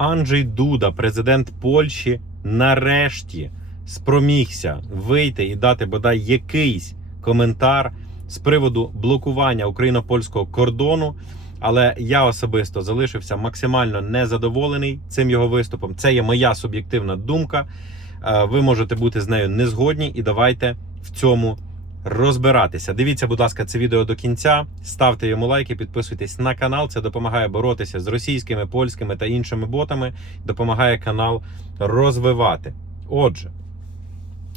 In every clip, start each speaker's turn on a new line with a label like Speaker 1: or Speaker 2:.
Speaker 1: Анджей Дуда, президент Польщі, нарешті спромігся вийти і дати бодай якийсь коментар з приводу блокування україно-польського кордону. Але я особисто залишився максимально незадоволений цим його виступом. Це є моя суб'єктивна думка. Е, Ви можете бути з нею не згодні, і давайте в цьому розбиратися. Дивіться, будь ласка, це відео до кінця. Ставте йому лайки, підписуйтесь на канал. Це допомагає боротися з російськими, польськими та іншими ботами. Допомагає канал розвивати. Отже.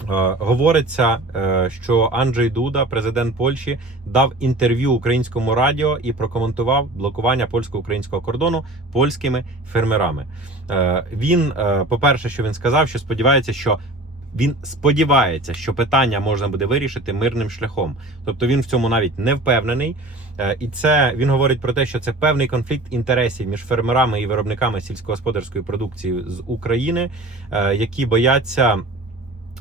Speaker 1: е, Говориться, е, що Анджей Дуда, президент Польщі, дав інтерв'ю українському радіо і прокоментував блокування польсько-українського кордону польськими фермерами. Е, Він, е, по-перше, що він сказав, що сподівається, що він сподівається, що питання можна буде вирішити мирним шляхом. Тобто він в цьому навіть не впевнений. Е, І це він говорить про те, що це певний конфлікт інтересів між фермерами і виробниками сільськогосподарської продукції з України, е, які бояться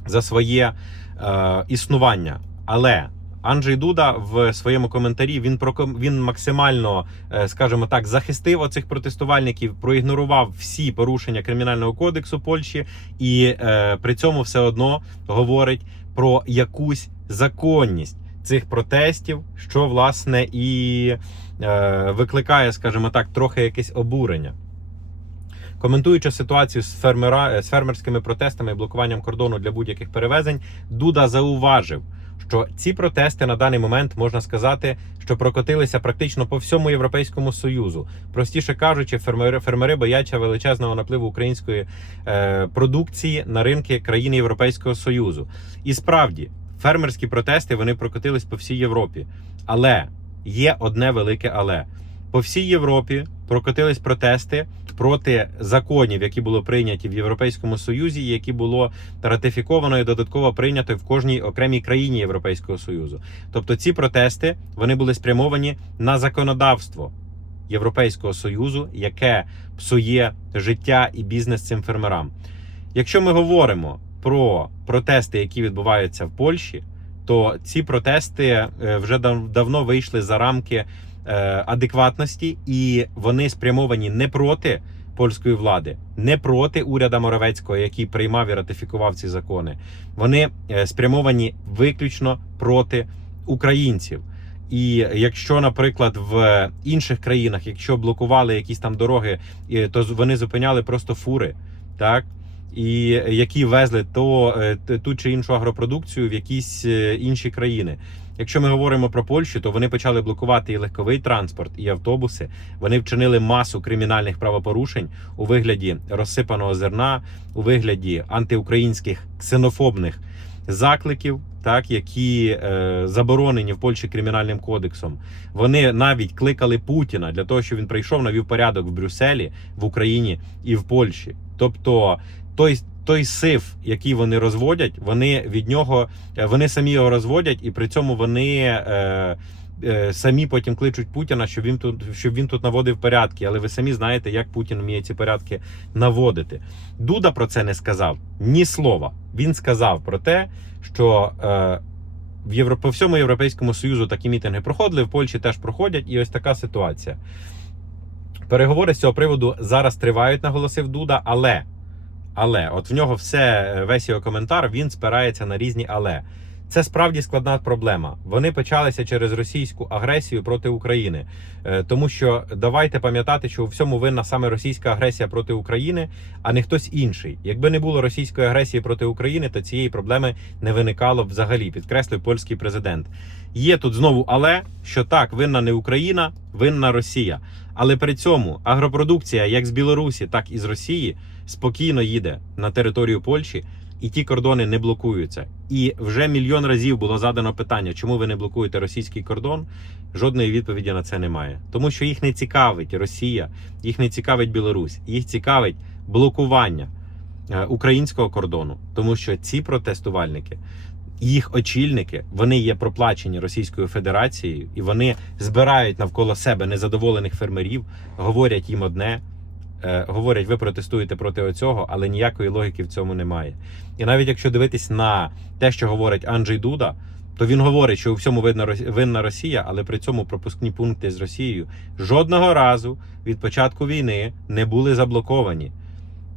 Speaker 1: за своє е, існування. Але Анджей Дуда в своєму коментарі він проком- він максимально, е, скажімо так, захистив оцих протестувальників, проігнорував всі порушення кримінального кодексу Польщі, і е, при цьому все одно говорить про якусь законність цих протестів, що власне і е, викликає, скажімо так, трохи якесь обурення. Коментуючи ситуацію з, фермера, з фермерськими протестами і блокуванням кордону для будь-яких перевезень, Дуда зауважив, що ці протести на даний момент можна сказати, що прокотилися практично по всьому європейському союзу. Простіше кажучи, фермери, фермери бояться величезного напливу української е, продукції на ринки країн Європейського союзу. І справді, фермерські протести вони прокотились по всій Європі. Але є одне велике але. По всій Європі прокотились протести проти законів, які були прийняті в Європейському Союзі, які було ратифіковано і додатково прийнято в кожній окремій країні Європейського Союзу. Тобто ці протести вони були спрямовані на законодавство Європейського Союзу, яке псує життя і бізнес цим фермерам. Якщо ми говоримо про протести, які відбуваються в Польщі, то ці протести е, вже дав- давно вийшли за рамки е, адекватності, і вони спрямовані не проти польської влади, не проти уряда Моровецького, який приймав і ратифікував ці закони. Вони е, спрямовані виключно проти українців. І якщо, наприклад, в інших країнах, якщо блокували якісь там дороги, то вони зупиняли просто фури, так і які везли то е, ту чи іншу агропродукцію в якісь е, інші країни. Якщо ми говоримо про Польщу, то вони почали блокувати і легковий транспорт, і автобуси. Вони вчинили масу кримінальних правопорушень у вигляді розсипаного зерна, у вигляді антиукраїнських ксенофобних закликів, так які е, заборонені в Польщі кримінальним кодексом. Вони навіть кликали Путіна для того, щоб він прийшов навів порядок в Брюсселі, в Україні і в Польщі. Тобто той. Той сив, який вони розводять, вони від нього е, вони самі його розводять, і при цьому вони е, е, самі потім кличуть Путіна, щоб він тут щоб він тут наводив порядки. Але ви самі знаєте, як Путін вміє ці порядки наводити. Дуда про це не сказав ні слова. Він сказав про те, що е, в Євро... по всьому Європейському Союзу такі мітинги проходили, в Польщі теж проходять, і ось така ситуація. Переговори з цього приводу зараз тривають, наголосив Дуда, але. Але от в нього все, е, весь його коментар він спирається на різні але. Це справді складна проблема. Вони почалися через російську агресію проти України, Е, тому що давайте пам'ятати, що у всьому винна саме російська агресія проти України, а не хтось інший. Якби не було російської агресії проти України, то цієї проблеми не виникало б взагалі. Підкреслив польський президент. Є тут знову але що так, винна не Україна, винна Росія. Але при цьому агропродукція як з Білорусі, так і з Росії спокійно їде на територію Польщі, і ті кордони не блокуються. І вже мільйон разів було задано питання, чому ви не блокуєте російський кордон. Жодної відповіді на це немає, тому що їх не цікавить Росія, їх не цікавить Білорусь, їх цікавить блокування е, українського кордону, тому що ці протестувальники. Їх очільники вони є проплачені Російською Федерацією, і вони збирають навколо себе незадоволених фермерів, говорять їм одне, говорять, ви протестуєте проти оцього, але ніякої логіки в цьому немає. І навіть якщо дивитись на те, що говорить Анджей Дуда, то він говорить, що у всьому видно Рос- винна Росія, але при цьому пропускні пункти з Росією жодного разу від початку війни не були заблоковані.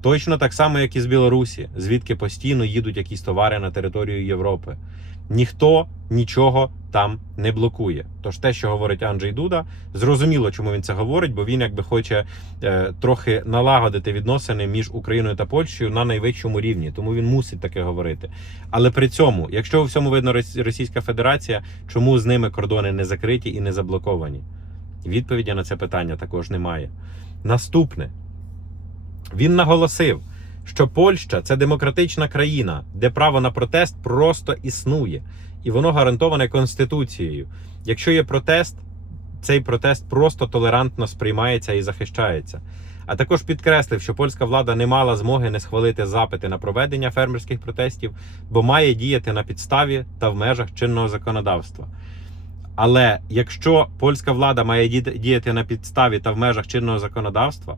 Speaker 1: Точно так само, як і з Білорусі, звідки постійно їдуть якісь товари на територію Європи. Ніхто нічого там не блокує. Тож те, що говорить Анджей Дуда, зрозуміло, чому він це говорить, бо він якби хоче е, трохи налагодити відносини між Україною та Польщею на найвищому рівні, тому він мусить таке говорити. Але при цьому, якщо у всьому видно Російська Федерація, чому з ними кордони не закриті і не заблоковані? Відповіді на це питання також немає. Наступне. Він наголосив, що Польща це демократична країна, де право на протест просто існує, і воно гарантоване Конституцією. Якщо є протест, цей протест просто толерантно сприймається і захищається. А також підкреслив, що польська влада не мала змоги не схвалити запити на проведення фермерських протестів, бо має діяти на підставі та в межах чинного законодавства. Але якщо польська влада має діяти на підставі та в межах чинного законодавства,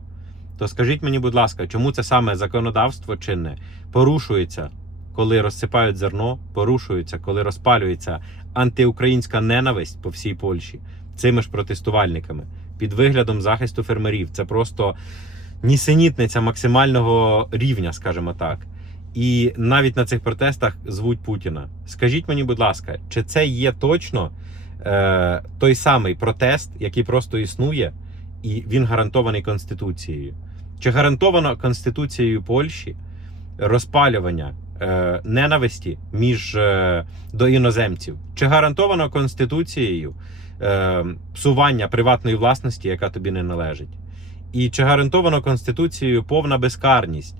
Speaker 1: то скажіть мені, будь ласка, чому це саме законодавство чинне порушується, коли розсипають зерно, порушується, коли розпалюється антиукраїнська ненависть по всій Польщі цими ж протестувальниками під виглядом захисту фермерів. Це просто нісенітниця максимального рівня, скажімо так. І навіть на цих протестах звуть Путіна. Скажіть мені, будь ласка, чи це є точно е, той самий протест, який просто існує, і він гарантований Конституцією? Чи гарантовано Конституцією Польщі розпалювання е, ненависті між е, до іноземців? Чи гарантовано Конституцією е, псування приватної власності, яка тобі не належить? І чи гарантовано Конституцією повна безкарність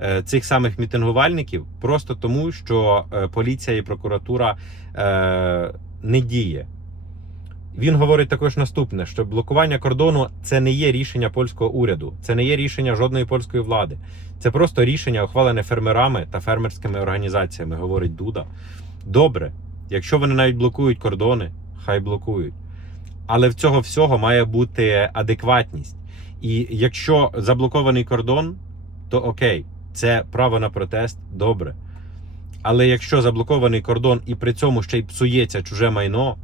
Speaker 1: е, цих самих мітингувальників просто тому, що е, поліція і прокуратура е, не діє? Він говорить також наступне: що блокування кордону це не є рішення польського уряду, це не є рішення жодної польської влади. Це просто рішення, ухвалене фермерами та фермерськими організаціями, говорить Дуда. Добре, якщо вони навіть блокують кордони, хай блокують. Але в цього всього має бути адекватність. І якщо заблокований кордон, то окей, це право на протест, добре. Але якщо заблокований кордон і при цьому ще й псується чуже майно,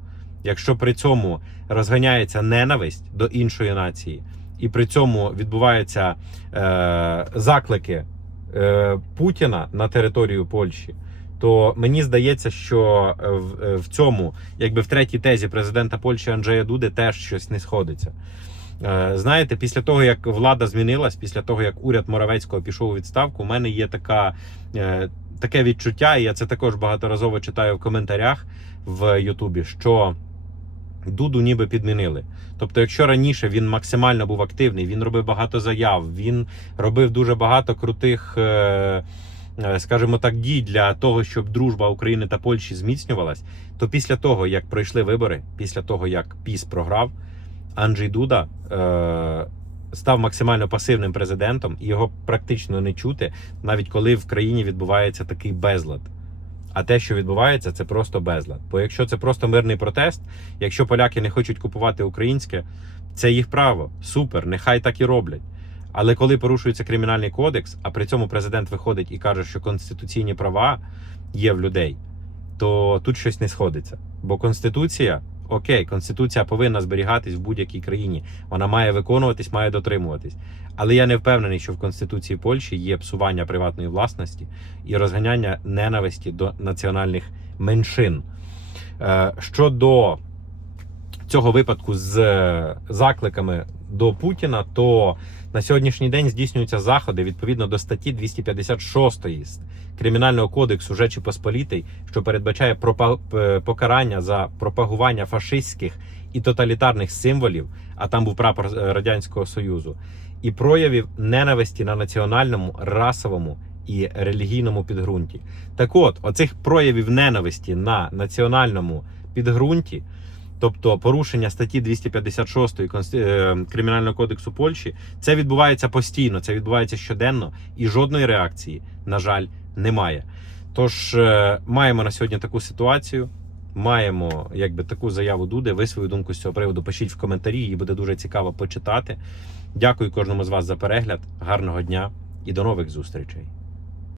Speaker 1: якщо при цьому розганяється ненависть до іншої нації, і при цьому відбуваються е, заклики е, Путіна на територію Польщі, то мені здається, що е, в, е, в цьому, якби в третій тезі президента Польщі Анджея Дуди, теж щось не сходиться. Е, Знаєте, після того як влада змінилась, після того як уряд Моравецького пішов у відставку, у мене є така, таке відчуття, і я це також багаторазово читаю в коментарях в Ютубі, що Дуду ніби підмінили. Тобто, якщо раніше він максимально був активний, він робив багато заяв, він робив дуже багато крутих, е, е, скажімо так, дій для того, щоб дружба України та Польщі зміцнювалась, то після того, як пройшли вибори, після того як Піс програв, Анджей Дуда е, став максимально пасивним президентом, і його практично не чути, навіть коли в країні відбувається такий безлад. А те, що відбувається, це просто безлад. Бо якщо це просто мирний протест, якщо поляки не хочуть купувати українське, це їх право. Супер, нехай так і роблять. Але коли порушується кримінальний кодекс, а при цьому президент виходить і каже, що конституційні права є в людей, то тут щось не сходиться. Бо конституція, окей, конституція повинна зберігатись в будь-якій країні. Вона має виконуватись, має дотримуватись. Але я не впевнений, що в конституції Польщі є псування приватної власності і розганяння ненависті до національних меншин. Е, Щодо цього випадку з е, закликами до Путіна, то на сьогоднішній день здійснюються заходи відповідно до статті 256 Кримінального кодексу Речі Посполітий, що передбачає пропа- покарання за пропагування фашистських і тоталітарних символів, а там був прапор е, Радянського Союзу, і проявів ненависті на національному, расовому і релігійному підґрунті. Так от, оцих проявів ненависті на національному підґрунті, тобто порушення статті 256 Консти- е, Кримінального кодексу Польщі, це відбувається постійно, це відбувається щоденно, і жодної реакції, на жаль, немає. Тож е, маємо на сьогодні таку ситуацію. Маємо якби таку заяву Дуди. Ви свою думку з цього приводу пишіть в коментарі. Її буде дуже цікаво почитати. Дякую кожному з вас за перегляд. Гарного дня і до нових зустрічей.